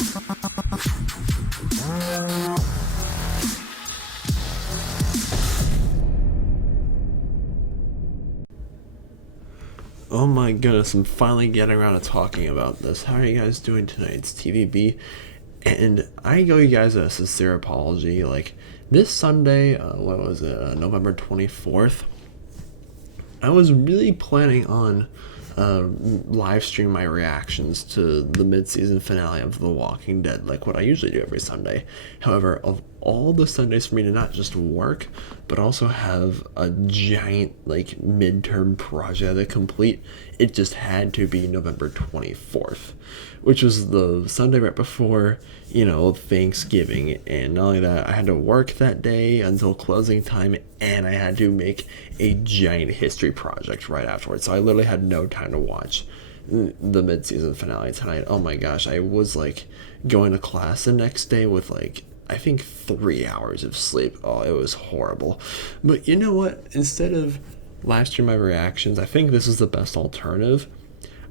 Oh my goodness, I'm finally getting around to talking about this. How are you guys doing tonight? It's TVB, and I owe you guys a sincere apology. Like, this Sunday, what was it, November 24th, I was really planning on live stream my reactions to the mid-season finale of The Walking Dead, like what I usually do every Sunday. However, of all the Sundays for me to not just work, but also have a giant like midterm project to complete, it just had to be November 24th, which was the Sunday right before, Thanksgiving. And not only that, I had to work that day until closing time, and I had to make a giant history project right afterwards. So I literally had no time to watch the mid-season finale tonight. Oh my gosh, I was like going to class the next day with like I think 3 hours of sleep. Oh, it was horrible. But you know what? Instead of live stream my reactions, I think this is the best alternative.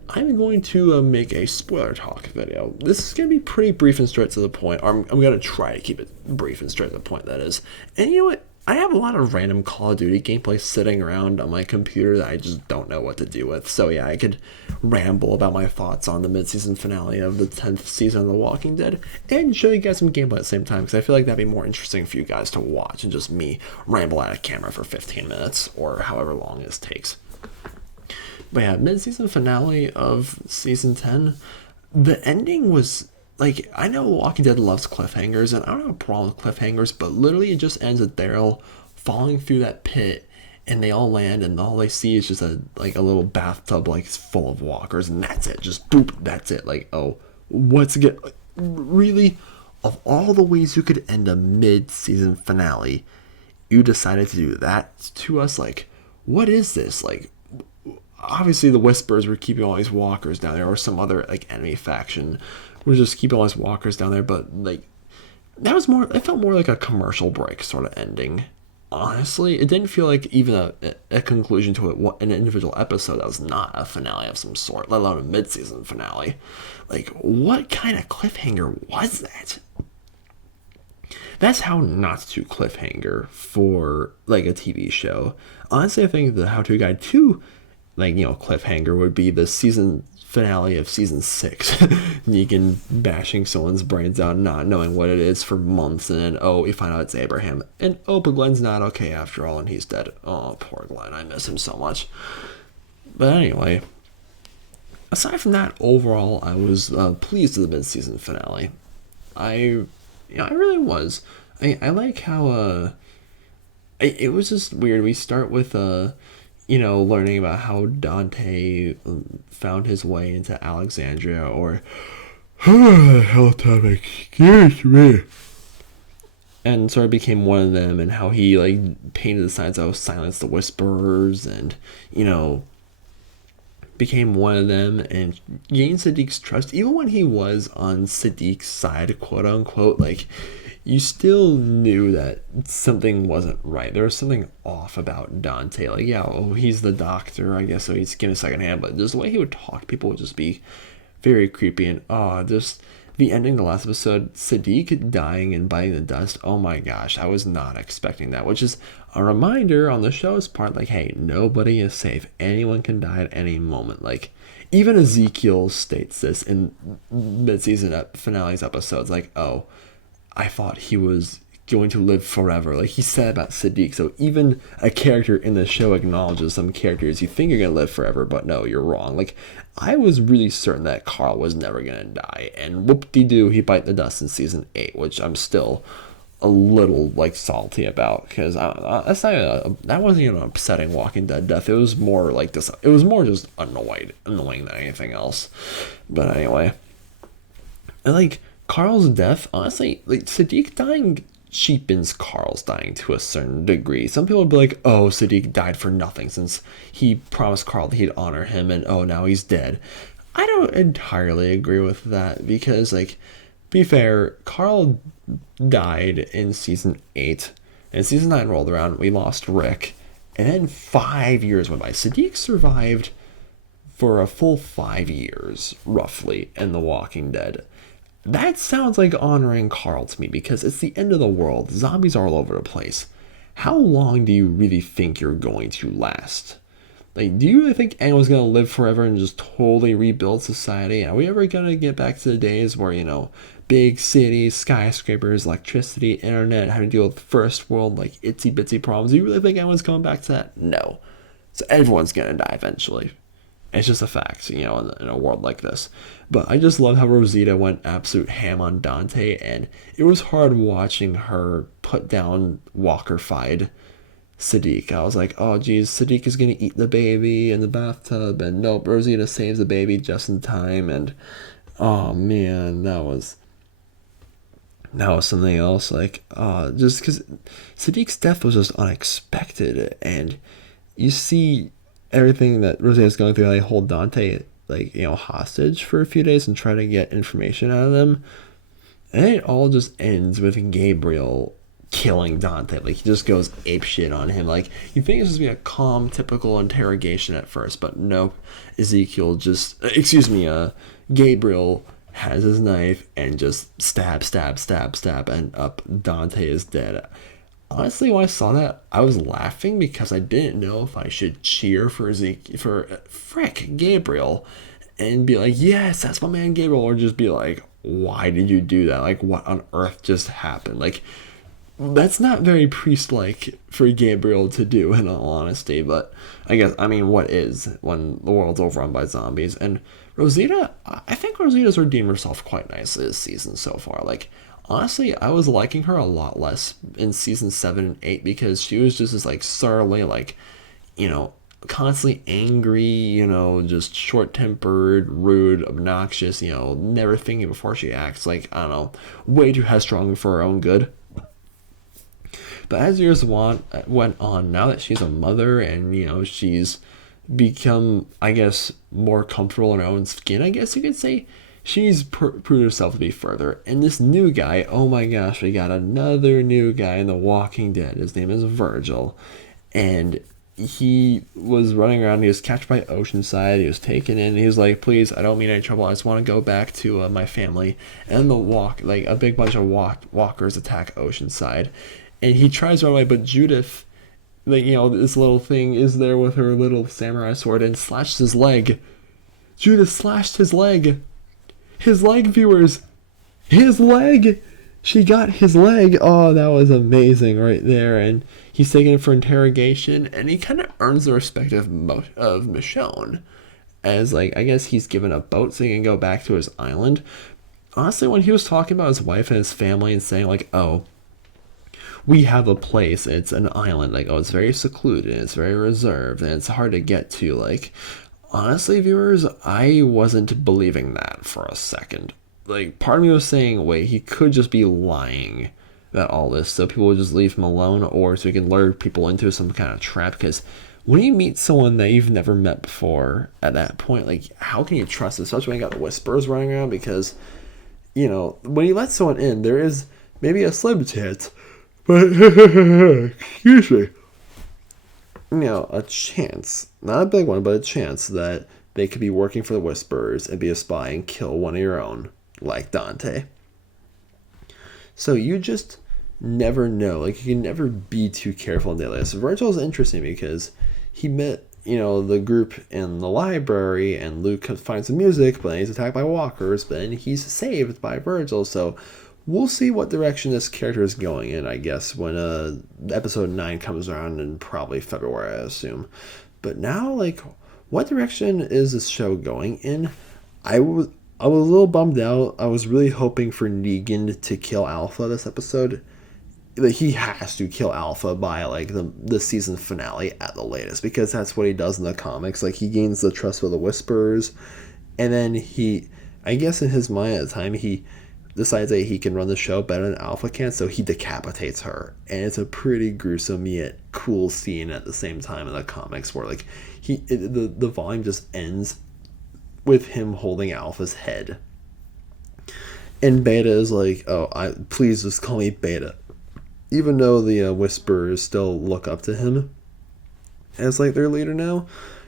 I'm going to make a spoiler talk video. This is going to be pretty brief and straight to the point. Or I'm going to try to keep it brief and straight to the point, that is. And you know what? I have a lot of random Call of Duty gameplay sitting around on my computer that I just don't know what to do with. So yeah, I could ramble about my thoughts on the mid-season finale of the 10th season of The Walking Dead and show you guys some gameplay at the same time, because I feel like that'd be more interesting for you guys to watch than just me ramble at a camera for 15 minutes or however long this takes. But yeah, mid-season finale of season 10, the ending was like, I know Walking Dead loves cliffhangers, and I don't have a problem with cliffhangers, but literally it just ends with Daryl falling through that pit, and they all land, and all they see is just a little bathtub like full of walkers, and that's it. Just boop, that's it. Like, oh, what's good? Really, of all the ways you could end a mid-season finale, you decided to do that to us. Like, what is this? Like, obviously the Whispers were keeping all these walkers down there, or some other like enemy faction was just keeping all these walkers down there, but like that was more, it felt more like a commercial break sort of ending. Honestly, it didn't feel like even a conclusion to it, an individual episode that was not a finale of some sort, let alone a mid-season finale. Like, what kind of cliffhanger was that? That's how not to cliffhanger for like a TV show. Honestly, I think the how-to guide to cliffhanger would be the season finale of season 6. Negan bashing someone's brains out, not knowing what it is for months, and then, oh, we find out it's Abraham. And, oh, but Glenn's not okay after all, and he's dead. Oh, poor Glenn. I miss him so much. But anyway, aside from that, overall, I was pleased with the mid-season finale. I really was. I like how, it was just weird. We start with, learning about how Dante found his way into Alexandria, or hell time, excuse me, and sort of became one of them, and how he like painted the signs that silence the whisperers, and became one of them and gained Siddiq's trust, even when he was on Siddiq's side, quote unquote. Like, you still knew that something wasn't right. There was something off about Dante. Like, yeah, oh, he's the doctor, I guess, so he's getting a second hand, but just the way he would talk to people would just be very creepy. And just the ending of the last episode, Siddiq dying and biting the dust. Oh my gosh, I was not expecting that, which is a reminder on the show's part, like, hey, nobody is safe. Anyone can die at any moment. Like, even Ezekiel states this in mid-season finales episodes, like, oh, I thought he was going to live forever. Like he said about Siddiq. So even a character in the show acknowledges some characters you think you're going to live forever, but no, you're wrong. Like, I was really certain that Carl was never going to die. And whoop-de-doo, he bite the dust in season 8, which I'm still a little like salty about, because that wasn't even an upsetting Walking Dead death. It was more like this. It was more just annoying than anything else. But anyway, like, Carl's death, honestly, like, Siddiq dying cheapens Carl's dying to a certain degree. Some people would be like, oh, Siddiq died for nothing since he promised Carl that he'd honor him, and oh, now he's dead. I don't entirely agree with that, because, like, be fair, Carl died in season 8, and season 9 rolled around, we lost Rick, and then 5 years went by. Siddiq survived for a full 5 years, roughly, in The Walking Dead. that sounds like honoring Carl to me because it's the end of the world. Zombies are all over the place. How long do you really think you're going to last? Like, do you really think anyone's gonna live forever and just totally rebuild society? Are we ever gonna get back to the days where, big cities, skyscrapers, electricity, internet, having to deal with first world, like, itsy bitsy problems? Do you really think anyone's going back to that? No. So everyone's gonna die eventually. It's just a fact, in a world like this. But I just love how Rosita went absolute ham on Dante, and it was hard watching her put down Walker-fied Sadiq. I was like, oh geez, Sadiq is gonna eat the baby in the bathtub, and nope, Rosita saves the baby just in time, and oh man, that was something else. Like, just because Sadiq's death was just unexpected, and you see everything that Rosita's going through. They hold Dante hostage for a few days and try to get information out of them, and it all just ends with Gabriel killing Dante. Like, he just goes apeshit on him. Like, you think it's supposed to be a calm, typical interrogation at first, but nope. Gabriel has his knife and just stab, stab, stab, stab, and up Dante is dead. Honestly, when I saw that, I was laughing because I didn't know if I should cheer for Gabriel and be like, yes, that's my man Gabriel, or just be like, why did you do that? Like, what on earth just happened? Like, that's not very priest-like for Gabriel to do, in all honesty, but what is when the world's overrun by zombies? And Rosita, I think Rosita's redeemed herself quite nicely this season so far. Like, honestly, I was liking her a lot less in season 7 and 8 because she was just this, surly, constantly angry, just short-tempered, rude, obnoxious, never thinking before she acts, I don't know, way too headstrong for her own good. But as years went on, now that she's a mother and, she's become, I guess, more comfortable in her own skin, I guess you could say, she's proved herself to be further. And this new guy, oh my gosh, we got another new guy in The Walking Dead. His name is Virgil. And he was running around, he was captured by Oceanside, he was taken in, he was like, please, I don't mean any trouble, I just want to go back to my family. And a big bunch of walkers attack Oceanside. And he tries to run away, but Judith, this little thing is there with her little samurai sword and slashes his leg. Judith slashed his leg. His leg, viewers. His leg. She got his leg. Oh, that was amazing right there. And he's taken it for interrogation, and he kind of earns the respect of Michonne. As, I guess he's given a boat so he can go back to his island. Honestly, when he was talking about his wife and his family and saying, oh, we have a place, it's an island, it's very secluded, it's very reserved, and it's hard to get to, honestly, viewers, I wasn't believing that for a second. Part of me was saying, wait, he could just be lying about all this, so people would just leave him alone, or so he can lure people into some kind of trap, because when you meet someone that you've never met before, at that point, how can you trust, especially when you got the whispers running around, because, when you let someone in, there is maybe a slim chance, but, excuse me, a chance, not a big one, but a chance that they could be working for the Whisperers and be a spy and kill one of your own, like Dante. So you just never know. You can never be too careful in daily life. So Virgil's interesting because he met, the group in the library, and Luke finds some music, but then he's attacked by walkers, but then he's saved by Virgil, so we'll see what direction this character is going in, I guess, when episode 9 comes around in probably February, I assume. But now, what direction is this show going in? I was a little bummed out. I was really hoping for Negan to kill Alpha this episode. He has to kill Alpha by, the season finale at the latest, because that's what he does in the comics. He gains the trust of the Whisperers, and then I guess in his mind at the time, he decides that he can run the show better than Alpha can, so he decapitates her. And it's a pretty gruesome yet cool scene at the same time in the comics where the volume just ends with him holding Alpha's head. And Beta is please just call me Beta. Even though the Whisperers still look up to him as their leader now,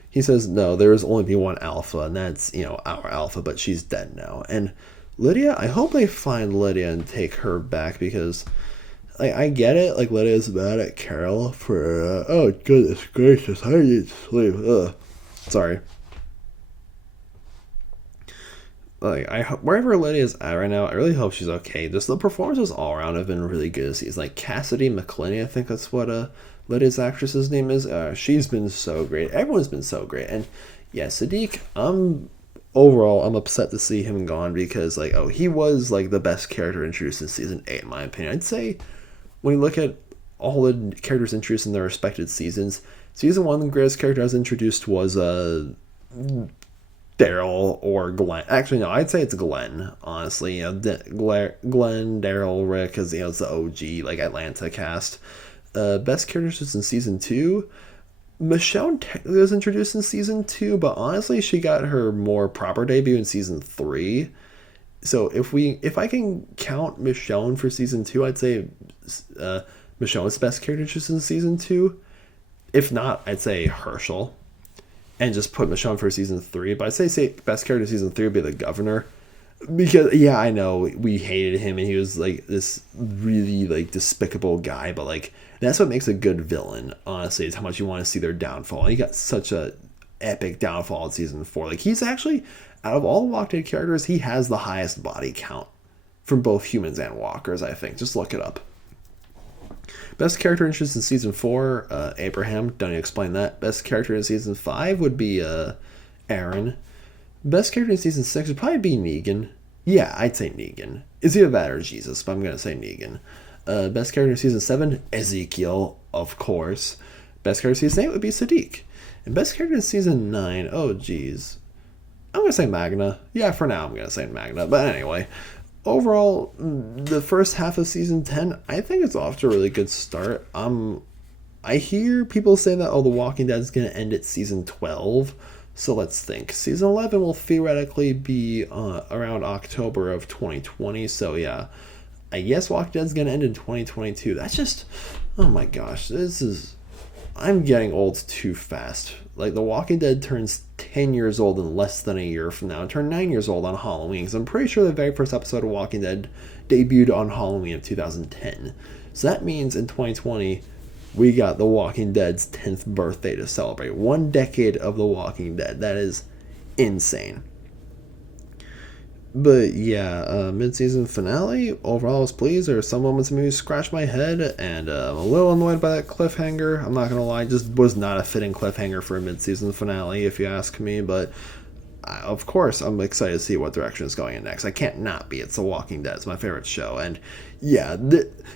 he says, no, there is only one Alpha, and that's, our Alpha, but she's dead now. And Lydia, I hope they find Lydia and take her back because I get it. Like Lydia's mad at Carol for oh goodness gracious, I need sleep. Ugh. Sorry. Like wherever Lydia's at right now, I really hope she's okay. Just the performances all around have been really good. It's like Cassidy McClinney, I think that's what Lydia's actress's name is. She's been so great. Everyone's been so great, and yeah, Sadiq. I'm upset to see him gone because he was like the best character introduced in season 8 in my opinion. I'd say when you look at all the characters introduced in their respected seasons, season 1 the greatest character I was introduced was Daryl or Glenn. Actually, no, I'd say it's Glenn. Honestly, Glenn, Daryl, Rick, because it's the OG Atlanta cast. Best characters in season 2. Michonne technically was introduced in season 2, but honestly, she got her more proper debut in season 3. So if I can count Michonne for season 2, I'd say Michonne's best character in season 2. If not, I'd say Herschel. And just put Michonne for season 3. But I'd say best character season 3 would be the governor. Because, yeah, I know we hated him and he was this really despicable guy. But that's what makes a good villain, honestly, is how much you want to see their downfall. And he got such a epic downfall in season 4. He's actually, out of all the Walking Dead characters, he has the highest body count from both humans and walkers, I think. Just look it up. Best character interest in season 4, Abraham. Don't need to explain that. Best character in season 5 would be Aaron. Best character in season 6 would probably be Negan. Yeah, I'd say Negan. It's either that or Jesus, but I'm going to say Negan. Best character in season 7, Ezekiel, of course. Best character in season 8 would be Sadiq. And best character in season 9, oh geez. I'm going to say Magna. Yeah, for now I'm going to say Magna. But anyway, overall, the first half of season 10, I think it's off to a really good start. I hear people say that, The Walking Dead is going to end at season 12. So let's think. Season 11 will theoretically be around October of 2020. So yeah, I guess Walking Dead's going to end in 2022. That's just, oh my gosh, I'm getting old too fast. The Walking Dead turns 10 years old in less than a year from now. It turned 9 years old on Halloween. Because I'm pretty sure the very first episode of Walking Dead debuted on Halloween of 2010. So that means in 2020, we got The Walking Dead's 10th birthday to celebrate. 1 decade of The Walking Dead. That is insane. But yeah, mid-season finale, overall I was pleased. There are some moments that maybe scratched my head, and I'm a little annoyed by that cliffhanger. I'm not going to lie, just was not a fitting cliffhanger for a mid-season finale, if you ask me. But of course, I'm excited to see what direction it's going in next. I can't not be. It's The Walking Dead. It's my favorite show. And yeah,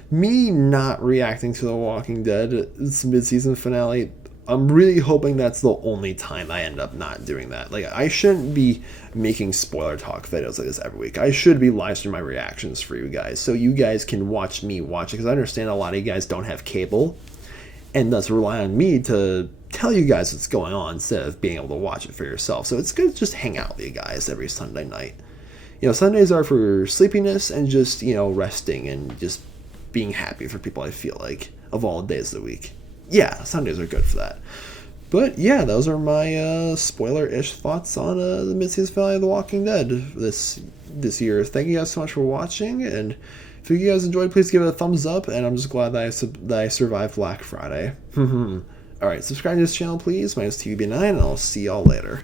me not reacting to The Walking Dead's mid-season finale, I'm really hoping that's the only time I end up not doing that. I shouldn't be making spoiler talk videos like this every week. I should be live streaming my reactions for you guys, so you guys can watch me watch it, because I understand a lot of you guys don't have cable, and thus rely on me to tell you guys what's going on instead of being able to watch it for yourself. So it's good to just hang out with you guys every Sunday night. Sundays are for sleepiness and just, resting and just being happy for people, I feel like, of all days of the week. Yeah, Sundays are good for that. But yeah, those are my spoiler-ish thoughts on the mid-season finale of The Walking Dead this year. Thank you guys so much for watching, and if you guys enjoyed, please give it a thumbs up, and I'm just glad that I survived Black Friday. Alright, subscribe to this channel, please. My name is TVB9, and I'll see y'all later.